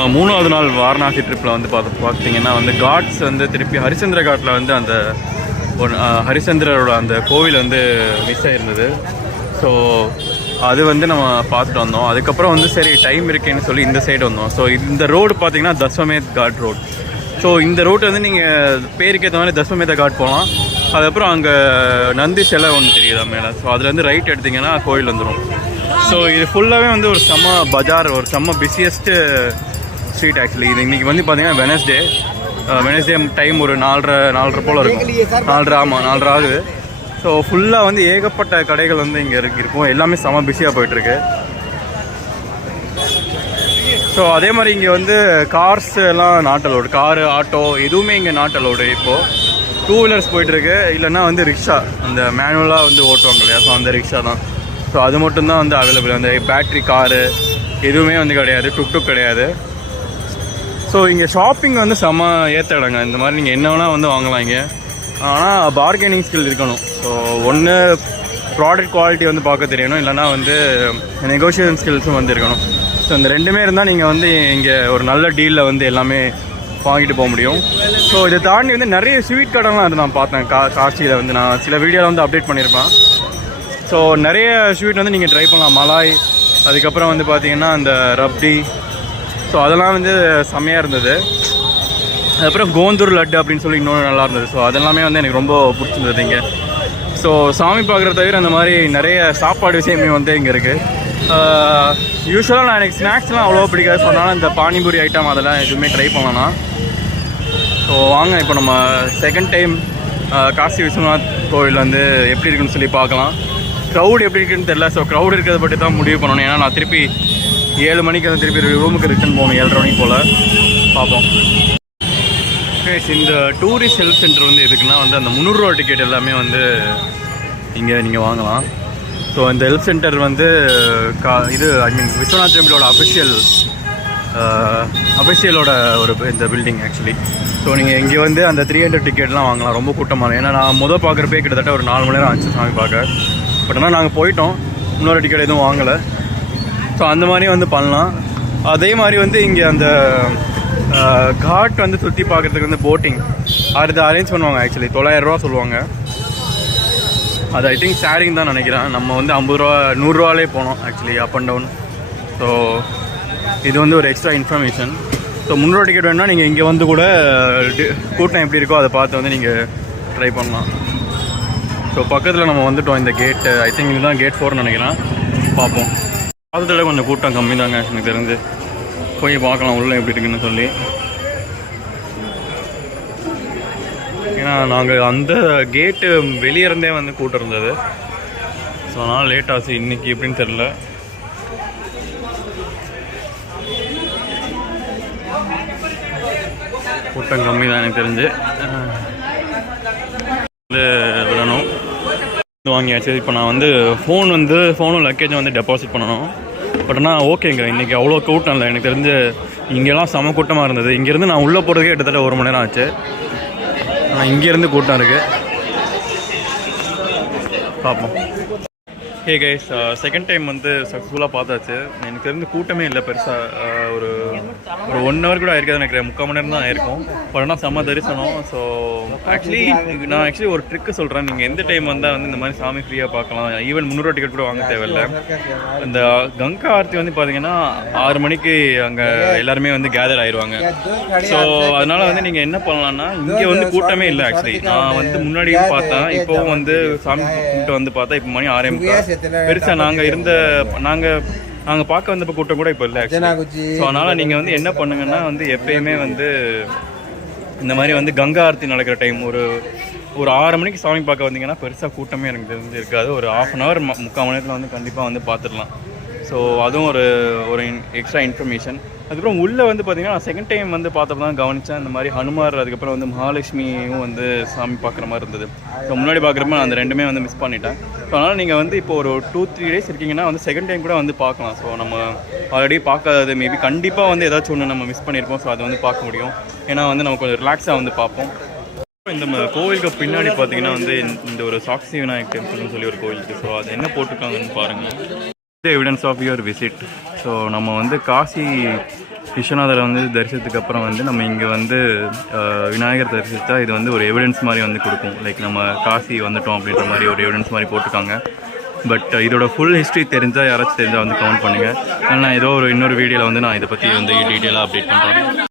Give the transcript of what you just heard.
நம்ம 3வது நாள் வாரணாசி ட்ரிப்பில் வந்து பார்த்தீங்கன்னா வந்து காட்ஸ் வந்து திருப்பி ஹரிச்சந்திர காட்டில் வந்து அந்த ஹரிச்சந்திரரோட அந்த கோவில் வந்து மிஸ் ஆகிருந்தது. ஸோ அது வந்து நம்ம பார்த்துட்டு வந்தோம். அதுக்கப்புறம் வந்து சரி டைம் இருக்கேன்னு சொல்லி இந்த சைடு வந்தோம். ஸோ இந்த ரோடு பார்த்தீங்கன்னா தஸ்வமேத் காட் ரோடு. ஸோ இந்த ரோட்டு வந்து நீங்கள் பேருக்கு ஏற்ற மாதிரி தஸ்வமேத காட் போகலாம். அதுக்கப்புறம் அங்கே நந்தி சிலை ஒன்று தெரியுதா மேலே. ஸோ அதுலேருந்து ரைட் எடுத்திங்கன்னா கோயில் வந்துடும். ஸோ இது ஃபுல்லாகவே வந்து ஒரு செம்ம பஜார், ஒரு செம்ம பிஸியஸ்ட்டு ஸ்ட்ரீட் ஆக்சுவலி. இது இன்றைக்கி வந்து பார்த்தீங்கன்னா வெனஸ்டே டைம் ஒரு 4:30 போல் இருக்கும். 4:30 ஆகுது. ஸோ ஃபுல்லாக வந்து ஏகப்பட்ட கடைகள் வந்து இங்கே இருக்கும். எல்லாமே செம்ம பிஸியாக போயிட்டுருக்கு. ஸோ அதே மாதிரி இங்கே வந்து கார்ஸ் எல்லாம் நாட் அலோடு. காரு, ஆட்டோ எதுவுமே இங்கே நாட் அலோடு. இப்போது 2 வீலர்ஸ் போயிட்டுருக்கு. இல்லைன்னா வந்து ரிக்ஷா, அந்த மேனுவலாக வந்து ஓட்டுவாங்க இல்லையா, ஸோ அந்த ரிக்ஷா தான். ஸோ அது மட்டும்தான் வந்து அவைலபிள். அந்த பேட்ரி காரு எதுவுமே வந்து கிடையாது. டுக் கிடையாது. ஸோ இங்கே ஷாப்பிங் வந்து செம்ம ஏற்ற இடங்க. இந்த மாதிரி நீங்கள் என்ன வேணால் வந்து வாங்கலாம் இங்கே. ஆனால் பார்கெனிங் ஸ்கில் இருக்கணும். ஸோ ஒன்று ப்ராடக்ட் குவாலிட்டி வந்து பார்க்க தெரியணும், இல்லைனா வந்து நெகோஷியேஷன் ஸ்கில்ஸும் வந்து இருக்கணும். ஸோ இந்த ரெண்டுமே இருந்தால் நீங்கள் வந்து இங்கே ஒரு நல்ல டீலில் வந்து எல்லாமே வாங்கிட்டு போக முடியும். ஸோ இதை தாண்டி வந்து நிறைய ஸ்வீட் கடைலாம் அது நான் பார்த்தேன். காசியில் வந்து நான் சில வீடியோவில் வந்து அப்டேட் பண்ணியிருப்பேன். ஸோ நிறைய ஸ்வீட் வந்து நீங்கள் ட்ரை பண்ணலாம். மலாய், அதுக்கப்புறம் வந்து பார்த்தீங்கன்னா அந்த ரப்டி, ஸோ அதெல்லாம் வந்து செம்மையாக இருந்தது. அதுக்கப்புறம் கோந்தூர் லட்டு அப்படின்னு சொல்லி இன்னொன்று நல்லா இருந்தது. ஸோ அதெல்லாமே வந்து எனக்கு ரொம்ப பிடிச்சிருந்தது இங்கே. ஸோ சாமி பார்க்குறத தவிர அந்த மாதிரி நிறைய சாப்பாடு விஷயமே வந்து இங்கே இருக்குது. யூஸ்வலாக எனக்கு ஸ்நாக்ஸ்லாம் அவ்வளோ பிடிக்காது. சொன்னாலும் இந்த பானிபூரி ஐட்டம் அதெல்லாம் எதுவுமே ட்ரை பண்ணலாம். ஸோ வாங்க இப்போ நம்ம செகண்ட் டைம் காசி விஸ்வநாத் கோவில் வந்து எப்படி இருக்குன்னு சொல்லி பார்க்கலாம். க்ரௌட் எப்படி இருக்குன்னு தெரியல. ஸோ க்ரௌட் இருக்கிறத பற்றி தான் முடிவு பண்ணணும். ஏன்னா நான் திருப்பி 7 மணிக்கு வந்து திருப்பி ரூமுக்கு ரிட்டர்ன் போகணும். 7:30 மணி போல் பார்ப்போம். இந்த டூரிஸ்ட் ஹெல்ப் சென்டர் வந்து எதுக்குன்னா வந்து அந்த 300 ரூபா டிக்கெட் எல்லாமே வந்து இங்கே நீங்கள் வாங்கலாம். ஸோ இந்த ஹெல்ப் சென்டர் வந்து இது விஸ்வநாத் டெம்பிளோட அஃபிஷியலோட ஒரு இந்த பில்டிங் ஆக்சுவலி. ஸோ நீங்கள் இங்கே வந்து அந்த 300 டிக்கெட்லாம் வாங்கலாம். ரொம்ப கூட்டமாக. ஏன்னா நான் பார்க்குறப்பே கிட்டத்தட்ட ஒரு 4 மணி நேரம் ஆச்சு சாமி பார்க்க. பட் ஆனால் நாங்கள் போயிட்டோம், இன்னொரு டிக்கெட் எதுவும் வாங்கலை. ஸோ அந்த மாதிரி வந்து பண்ணலாம். அதே மாதிரி வந்து இங்கே அந்த காட் வந்து சுற்றி பார்க்குறதுக்கு வந்து போட்டிங் அது அரேஞ்ச் பண்ணுவாங்க. ஆக்சுவலி 900 ரூபா சொல்லுவாங்க. அது ஐ திங்க் ஷேரிங் தான் நினைக்கிறேன். நம்ம வந்து 50 ரூபா 100 ரூபாலே போனோம் actually up and down. So இது வந்து ஒரு எக்ஸ்ட்ரா இன்ஃபர்மேஷன். ஸோ 300 ரூபா டிக்கெட் வேணுன்னா நீங்கள் இங்கே வந்து கூட கூட்டம் எப்படி இருக்கோ அதை பார்த்து வந்து நீங்கள் ட்ரை பண்ணலாம். ஸோ பக்கத்தில் நம்ம வந்துவிட்டோம். இந்த கேட் ஐ திங்க் இதுதான் கேட் 4 நினைக்கிறேன். பார்ப்போம். பார்த்துட்டு கொஞ்சம் கூட்டம் கம்மி தாங்க எனக்கு தெரிஞ்சு. போய் பார்க்கலாம் உள்ளே எப்படி இருக்குன்னு சொல்லி. ஏன்னா நாங்கள் அந்த கேட்டு வெளியே இருந்தே வந்து கூட்டம் இருந்தது. ஸோ அதனால் லேட் ஆச்சு. இன்றைக்கி எப்படின்னு தெரில. கூட்டம் கம்மி தான் எனக்கு தெரிஞ்சு. விடணும் வாங்கியாச்சு. இப்போ நான் வந்து ஃபோனும் லக்கேஜும் வந்து டெபாசிட் பண்ணணும். பட் ஆனால் ஓகேங்க, இன்றைக்கி அவ்வளோ கூட்டம் இல்லை எனக்கு தெரிஞ்சு. இங்கெல்லாம் செம கூட்டமாக இருந்தது. இங்கேருந்து நான் உள்ளே போகிறதுக்கே கிட்டத்தட்ட 1 மணி நேரம் ஆச்சு. ஆனால் இங்கேருந்து கூட்டம் இருக்குது. பார்ப்போம். ஹே கைஸ், செகண்ட் டைம் வந்து சக்ஸஸ்ஃபுல்லாக பார்த்தாச்சு. எனக்கு தெரிஞ்ச கூட்டமே இல்லை பெருசாக. ஒரு 1 ஹவர் கூட ஆயிருக்காது எனக்கு. 3/4 மணி நேரம் தான் ஆயிருக்கும். பட் ஆனால் செம்ம தரிசனம். ஸோ நான் ஒரு ட்ரிக்கு சொல்கிறேன். நீங்கள் எந்த டைம் வந்தால் வந்து இந்த மாதிரி சாமி ஃப்ரீயாக பார்க்கலாம். ஈவன் 300 ரூபா டிக்கெட் கூட வாங்க தேவையில்லை. இந்த கங்கா ஆர்த்தி வந்து பார்த்தீங்கன்னா 6 மணிக்கு அங்கே எல்லாருமே வந்து கேதர் ஆயிடுவாங்க. ஸோ அதனால் வந்து நீங்கள் என்ன பண்ணலான்னா, இங்கே வந்து கூட்டமே இல்லை ஆக்சுவலி. நான் வந்து முன்னாடியும் பார்த்தேன், இப்போவும் வந்து சாமி கும்பிட்டு வந்து பார்த்தா இப்போ மணி 6:30. பெருசா நாங்க பார்க்க வந்தப்ப கூட்டம் கூட இப்போ இல்லை. ஸோ அதனால நீங்க வந்து என்ன பண்ணுங்கன்னா வந்து எப்பயுமே வந்து இந்த மாதிரி வந்து கங்கா ஆர்த்தி நடக்கிற டைம் ஒரு 6 மணிக்கு சாமி பார்க்க வந்தீங்கன்னா பெருசாக கூட்டமே எனக்கு தெரிஞ்சு இருக்காது. ஒரு 1/2 hour 3/4 மணி நேரத்தில் வந்து கண்டிப்பாக வந்து பார்த்துடலாம். ஸோ அதுவும் ஒரு எக்ஸ்ட்ரா இன்ஃபர்மேஷன். அதுக்கப்புறம் உள்ளே வந்து பார்த்திங்கன்னா நான் செகண்ட் டைம் வந்து பார்த்தப்ப தான் கவனித்தேன். இந்த மாதிரி ஹனுமார், அதுக்கப்புறம் வந்து மகாலட்சுமியும் வந்து சாமி பார்க்குற மாதிரி இருந்தது. ஸோ முன்னாடி பார்க்குறப்ப நான் அந்த ரெண்டுமே வந்து மிஸ் பண்ணிட்டேன். ஸோ அதனால் நீங்கள் வந்து இப்போ ஒரு 2-3 days இருக்கீங்கன்னா வந்து செகண்ட் டைம் கூட வந்து பார்க்கலாம். ஸோ நம்ம ஆல்ரெடி பார்க்காதது மேபி கண்டிப்பாக வந்து ஏதாச்சும் ஒன்று நம்ம மிஸ் பண்ணியிருப்போம். ஸோ அதை வந்து பார்க்க முடியும். ஏன்னா வந்து நம்ம கொஞ்சம் ரிலாக்ஸாக வந்து பார்ப்போம். இந்த கோவிலுக்கு பின்னாடி பார்த்தீங்கன்னா வந்து இந்த ஒரு சாக்சி விநாயக் டெம்பிள்னு சொல்லி ஒரு கோவில் இருக்குது. ஸோ அது என்ன போட்டிருக்காங்கன்னு பாருங்கள். Evidence of your visit. So நம்ம வந்து காசி விஸ்வநாதரை வந்து தரிசித்ததுக்கு அப்புறம் வந்து நம்ம இங்கே வந்து விநாயகர் தரிசித்தா இது வந்து ஒரு எவிடன்ஸ் மாதிரி வந்து கொடுக்கும். லைக் நம்ம காசி வந்துட்டோம் அப்படின்ற மாதிரி ஒரு எவிடன்ஸ் மாதிரி போட்டிருக்காங்க. பட் இதோட ஃபுல் ஹிஸ்ட்ரி தெரிஞ்சால் யாராச்சும் தெரிஞ்சால் வந்து கமெண்ட் பண்ணுங்கள். நான் ஏதோ இன்னொரு வீடியோவில் வந்து நான் இதை பற்றி வந்து டீட்டெயிலாக அப்டேட் பண்ணுறேன்.